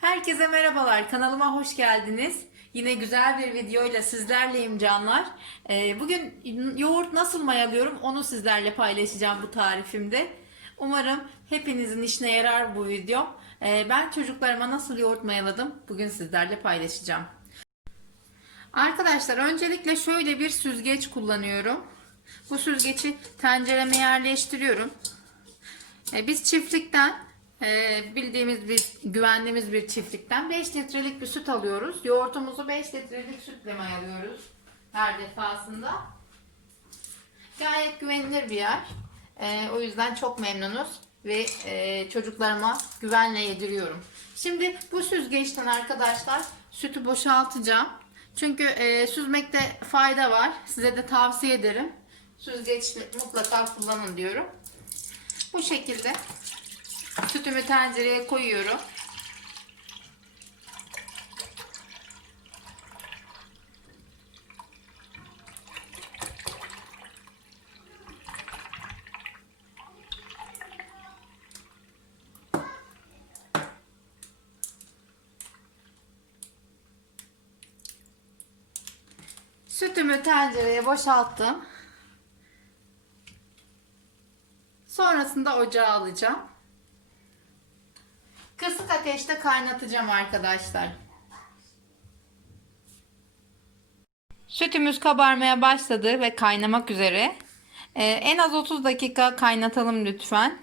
Herkese merhabalar. Kanalıma hoş geldiniz. Yine güzel bir videoyla sizlerleyim canlar. Ee, Bugün yoğurt nasıl mayalıyorum onu sizlerle paylaşacağım bu tarifimde. Umarım hepinizin işine yarar bu video. Ee, Ben çocuklarıma nasıl yoğurt mayaladım bugün sizlerle paylaşacağım. Arkadaşlar öncelikle şöyle bir süzgeç kullanıyorum. Bu süzgeci tencereme yerleştiriyorum. E, Biz çiftlikten e, bildiğimiz bir güvendiğimiz bir çiftlikten 5 litrelik bir süt alıyoruz. Yoğurtumuzu 5 litrelik sütle mayalıyoruz her defasında. Gayet güvenilir bir yer. E, o yüzden çok memnunuz ve e, çocuklarıma güvenle yediriyorum. Şimdi bu süzgeçten arkadaşlar sütü boşaltacağım. Çünkü e, süzmekte fayda var. Size de tavsiye ederim. Süzgeçli mutlaka kullanın diyorum. Bu şekilde sütümü tencereye koyuyorum. Sütümü tencereye boşalttım. Sonrasında ocağa alacağım. Ateşte kaynatacağım arkadaşlar. Sütümüz kabarmaya başladı ve kaynamak üzere. Ee, en az 30 dakika kaynatalım lütfen.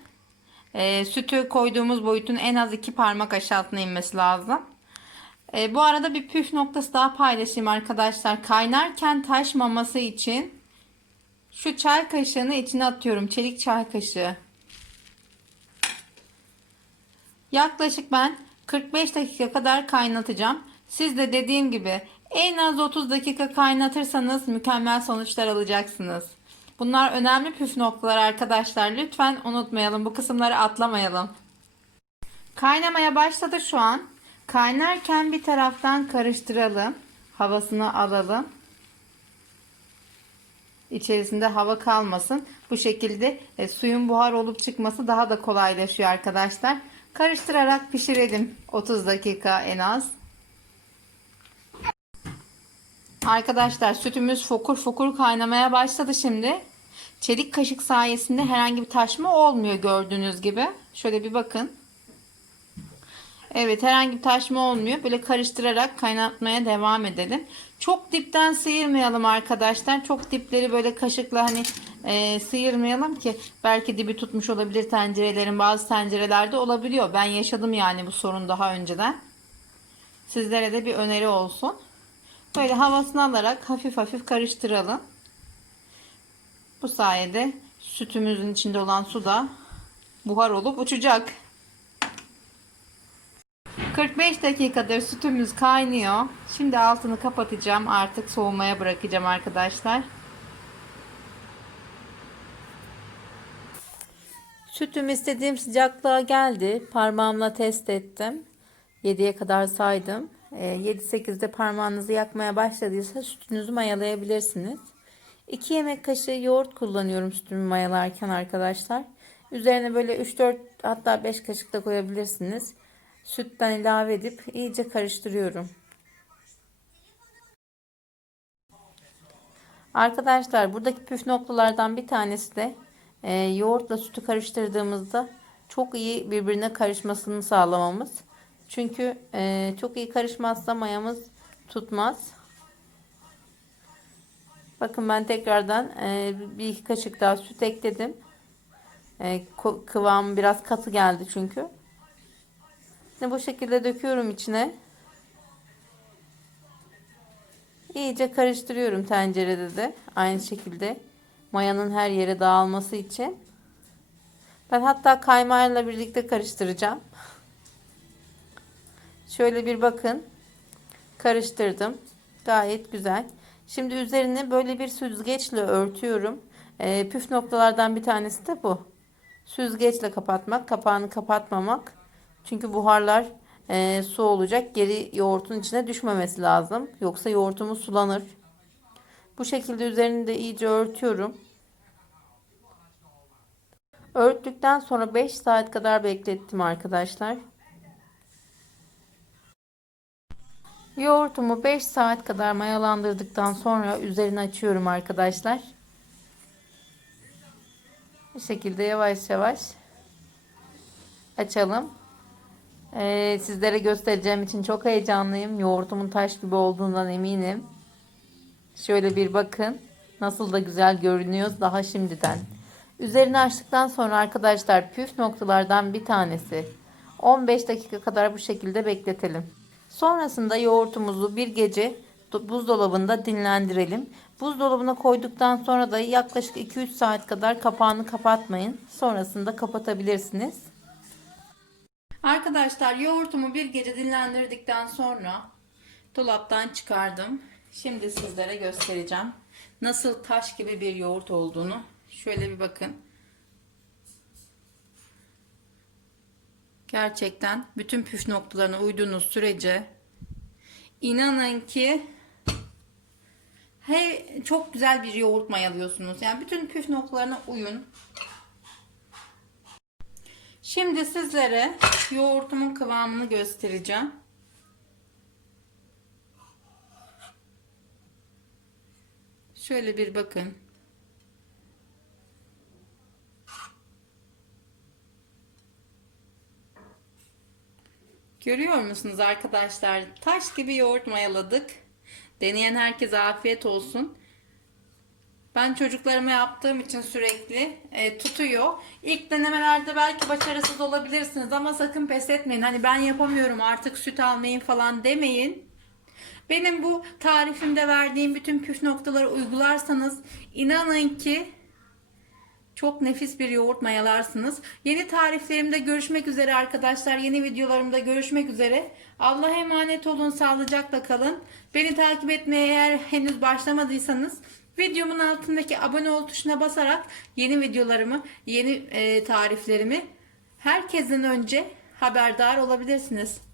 Ee, sütü koyduğumuz boyutun en az iki parmak aşağısına inmesi lazım. Ee, bu arada bir püf noktası daha paylaşayım arkadaşlar. Kaynarken taşmaması için şu çay kaşığını içine atıyorum. Çelik çay kaşığı. Yaklaşık ben 45 dakika kadar kaynatacağım. Siz de dediğim gibi en az 30 dakika kaynatırsanız mükemmel sonuçlar alacaksınız. Bunlar önemli püf noktalar arkadaşlar. Lütfen unutmayalım. Bu kısımları atlamayalım. Kaynamaya başladı şu an. Kaynarken bir taraftan karıştıralım. Havasını alalım. İçerisinde hava kalmasın. Bu şekilde e, suyun buhar olup çıkması daha da kolaylaşıyor arkadaşlar. Karıştırarak pişirelim 30 dakika en az. Arkadaşlar sütümüz fokur fokur kaynamaya başladı şimdi. Çelik kaşık sayesinde herhangi bir taşma olmuyor gördüğünüz gibi. Şöyle bir bakın. Evet herhangi bir taşma olmuyor. Böyle karıştırarak kaynatmaya devam edelim. Çok dipten sıyırmayalım arkadaşlar. Çok dipleri böyle kaşıkla hani e, sıyırmayalım ki belki dibi tutmuş olabilir tencerelerin. Bazı tencerelerde olabiliyor. Ben yaşadım yani bu sorun daha önceden. Sizlere de bir öneri olsun. Böyle havasını alarak hafif hafif karıştıralım. Bu sayede sütümüzün içinde olan su da buhar olup uçacak. 45 dakikadır sütümüz kaynıyor. Şimdi altını kapatacağım. Artık soğumaya bırakacağım arkadaşlar. Sütüm istediğim sıcaklığa geldi. Parmağımla test ettim. 7'ye kadar saydım. 7-8'de parmağınızı yakmaya başladıysa sütünüzü mayalayabilirsiniz. 2 yemek kaşığı yoğurt kullanıyorum sütümü mayalarken arkadaşlar. Üzerine böyle 3-4 hatta 5 kaşık da koyabilirsiniz sütten ilave edip iyice karıştırıyorum. Arkadaşlar buradaki püf noktalardan bir tanesi de e, yoğurtla sütü karıştırdığımızda çok iyi birbirine karışmasını sağlamamız. Çünkü e, çok iyi karışmazsa mayamız tutmaz. Bakın ben tekrardan e, bir iki kaşık daha süt ekledim. E, kıvam biraz katı geldi çünkü. Şimdi bu şekilde döküyorum içine. İyice karıştırıyorum tencerede de. Aynı şekilde mayanın her yere dağılması için. Ben hatta kaymağıyla birlikte karıştıracağım. Şöyle bir bakın. Karıştırdım. Gayet güzel. Şimdi üzerini böyle bir süzgeçle örtüyorum. E, püf noktalardan bir tanesi de bu. Süzgeçle kapatmak, kapağını kapatmamak. Çünkü buharlar e, su olacak. Geri yoğurtun içine düşmemesi lazım. Yoksa yoğurtumuz sulanır. Bu şekilde üzerini de iyice örtüyorum. Örttükten sonra 5 saat kadar beklettim arkadaşlar. Yoğurtumu 5 saat kadar mayalandırdıktan sonra üzerini açıyorum arkadaşlar. Bu şekilde yavaş yavaş açalım. Ee, sizlere göstereceğim için çok heyecanlıyım. Yoğurtumun taş gibi olduğundan eminim. Şöyle bir bakın. Nasıl da güzel görünüyor daha şimdiden. Üzerini açtıktan sonra arkadaşlar püf noktalardan bir tanesi. 15 dakika kadar bu şekilde bekletelim. Sonrasında yoğurtumuzu bir gece do- buzdolabında dinlendirelim. Buzdolabına koyduktan sonra da yaklaşık 2-3 saat kadar kapağını kapatmayın. Sonrasında kapatabilirsiniz. Arkadaşlar yoğurtumu bir gece dinlendirdikten sonra dolaptan çıkardım. Şimdi sizlere göstereceğim. Nasıl taş gibi bir yoğurt olduğunu. Şöyle bir bakın. Gerçekten bütün püf noktalarına uyduğunuz sürece inanın ki he, çok güzel bir yoğurt mayalıyorsunuz. Yani bütün püf noktalarına uyun. Şimdi sizlere yoğurtumun kıvamını göstereceğim. Şöyle bir bakın. Görüyor musunuz arkadaşlar? Taş gibi yoğurt mayaladık. Deneyen herkese afiyet olsun. Ben çocuklarıma yaptığım için sürekli e, tutuyor. İlk denemelerde belki başarısız olabilirsiniz ama sakın pes etmeyin. Hani ben yapamıyorum artık süt almayın falan demeyin. Benim bu tarifimde verdiğim bütün püf noktaları uygularsanız inanın ki çok nefis bir yoğurt mayalarsınız. Yeni tariflerimde görüşmek üzere arkadaşlar. Yeni videolarımda görüşmek üzere. Allah'a emanet olun. Sağlıcakla kalın. Beni takip etmeye eğer henüz başlamadıysanız videomun altındaki abone ol tuşuna basarak yeni videolarımı, yeni e, tariflerimi herkesten önce haberdar olabilirsiniz.